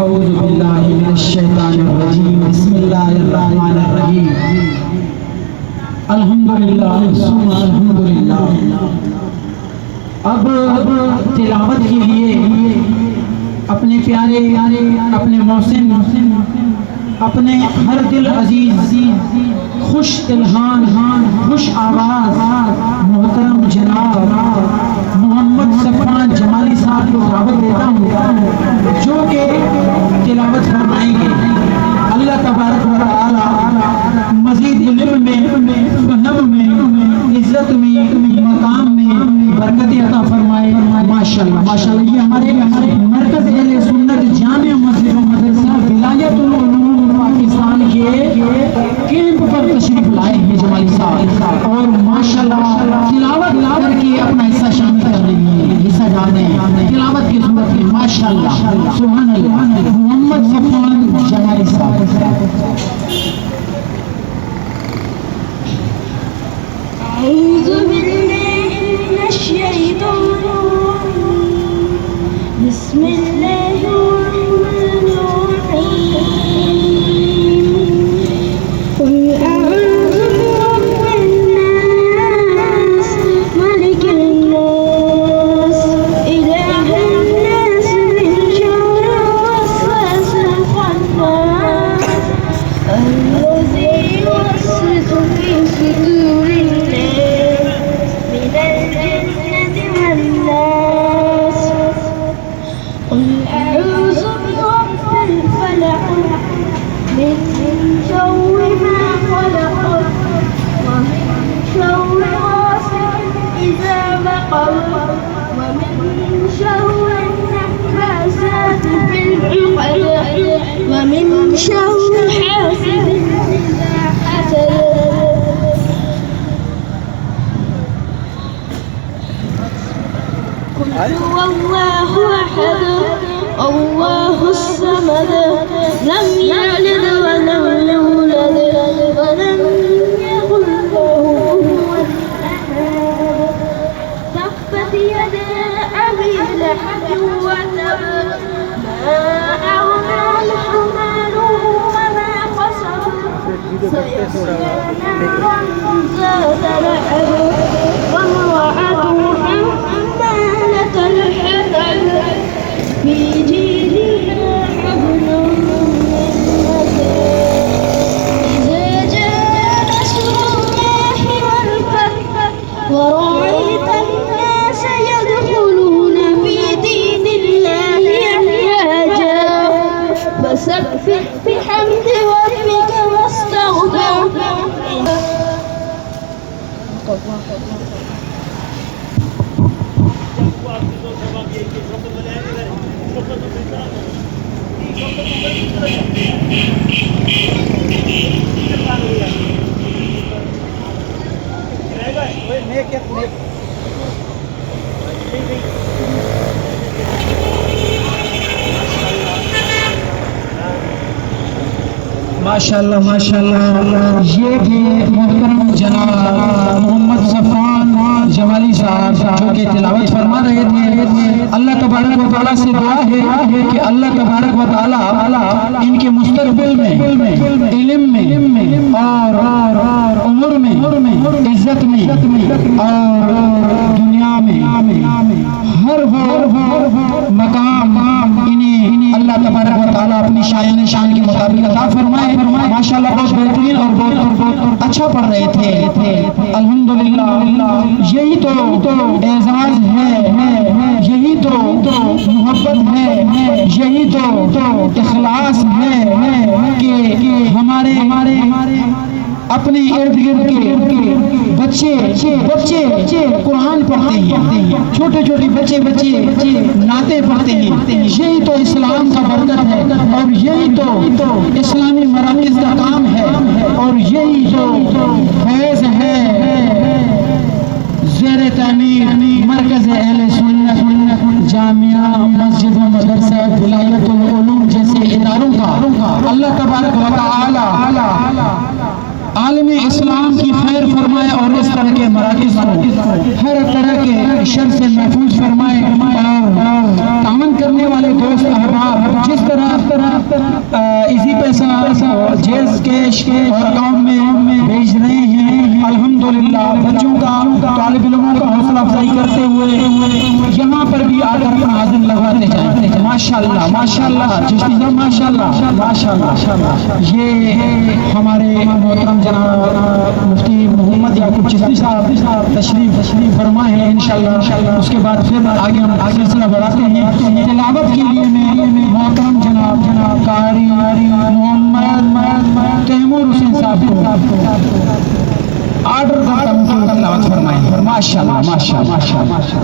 اعوذ باللہ من الشیطان الرجیم بسم اللہ الرحمن الرحیم الحمدللہ ثم الحمدللہ۔ اب تلاوت کے لیے اپنے پیارے اپنے محسن اپنے ہر دل عزیز خوش الہان خوش آواز محترم جناب محمد صفوان جمالی صاحب کو دعوت دیتا ہوں جو کہ تلاوت فرمائیں گے۔ اللہ تبارک و تعالی مزید علم میں فہم میں عزت میں مقام میں برکت عطا فرمائے۔ ماشاءاللہ ماشاءاللہ۔ یہ ہمارے مرکز اہل سنت جامع مسجد و مدرسہ ولایت العلوم پاکستان کے کیمپ پر تشریف لائے ہیں جمالی صاحب، اور ماشاءاللہ تلاوت کر کے اپنا حصہ شامل کر رہی ہیں، حصہ ڈالیں تلاوت کی صورت میں۔ ماشاءاللہ سبحان اللہ۔ محمد صفوان جمالی صاحب۔ اعوذ باللہ من الشیطان الرجیم بسم اللہ الرحمن الرحیم قل اعوذ برب الناس ملک الناس الہ الناس من شر الوسواس الخناس الذی يوسوس في صدور من الجنة والناس قل أعوذ برب الفلق من شر ما خلق ومن شر غاسق إذا وقب ومن شر النفاثات في العقد ومن شر حاسد إذا حسد قل هو الله أحد الله الصمد لم يلد ولم يولد ولم يكن له كفوا أحد تبت يدا أبي لهب وتب ما أغنى عنه ماله وما كسب سيصلى نارا ذات لهب وامرأته حمالة الحطب في جيدها حبل من مسد إذا جاء نصر الله والفتح ورأيت الناس يدخلون في دين الله أفواجا فسبح بحمد ربك واستغفره ماشاءاللہ ماشاءاللہ۔ یہ بھی محترم جناب محمد صفوان جمالی صاحب جو کہ تلاوت فرما رہے تھے۔ اللہ تبارک و تعالیٰ سے دعا ہے کہ اللہ تبارک و تعالیٰ ان کے مستقبل میں علم میں اور عمر میں عزت میں اور دنیا میں ہر مقام انہیں اللہ تبارک و تعالیٰ اپنی شان کے مطابق عطا فرمائے۔ ماشاءاللہ بہت بہترین اور بہت اچھا پڑھ رہے تھے۔ الحمدللہ یہی تو اعزاز ہے، یہی تو محبت ہے، یہی تو اخلاص ہے کہ ہمارے اپنے ارد گرد کے بچے قرآن پڑھتے ہیں، چھوٹے چھوٹے بچے نعتیں پڑھتے ہیں۔ یہی تو اسلام کا برکت ہے اور یہی تو اسلامی مراکز کا کام ہے اور یہی جو فیض ہے زیر تعمیر مرکز اہل سنت جامعہ مسجد و مدرسہ ولایت العلوم جیسے اداروں کا اللہ تبارک و تعالی عالم اسلام کی خیر فرمائے اور اس طرح کے مراکز کو ہر طرح کے شر سے محفوظ فرمائے اور تعاون کرنے والے دوست احباب جس طرح جیز کیش اور اکاؤنٹ میں بھیج رہے ہیں۔ الحمدللہ بچوں کا، طالب علموں کا حوصلہ افزائی کرتے ہوئے یہاں پر بھی آ کر اپنا حاضر لگواتے جائیں۔ ماشاءاللہ ماشاءاللہ چشتی صاحب ماشاءاللہ ماشاءاللہ۔ یہ ہمارے محترم جناب مفتی محمد یعقوب چشتی صاحب تشریف فرما ہے انشاءاللہ۔ اس کے بعد پھر آگے ہم سلسلہ بڑھاتے ہیں۔ تلاوت کے لیے میں محترم جناب قاری محمد تیمور حسین صاحب کو آرڈر کرتا ہوں کہ وہ تلاوت فرمائیں۔ ماشاءاللہ ماشاءاللہ۔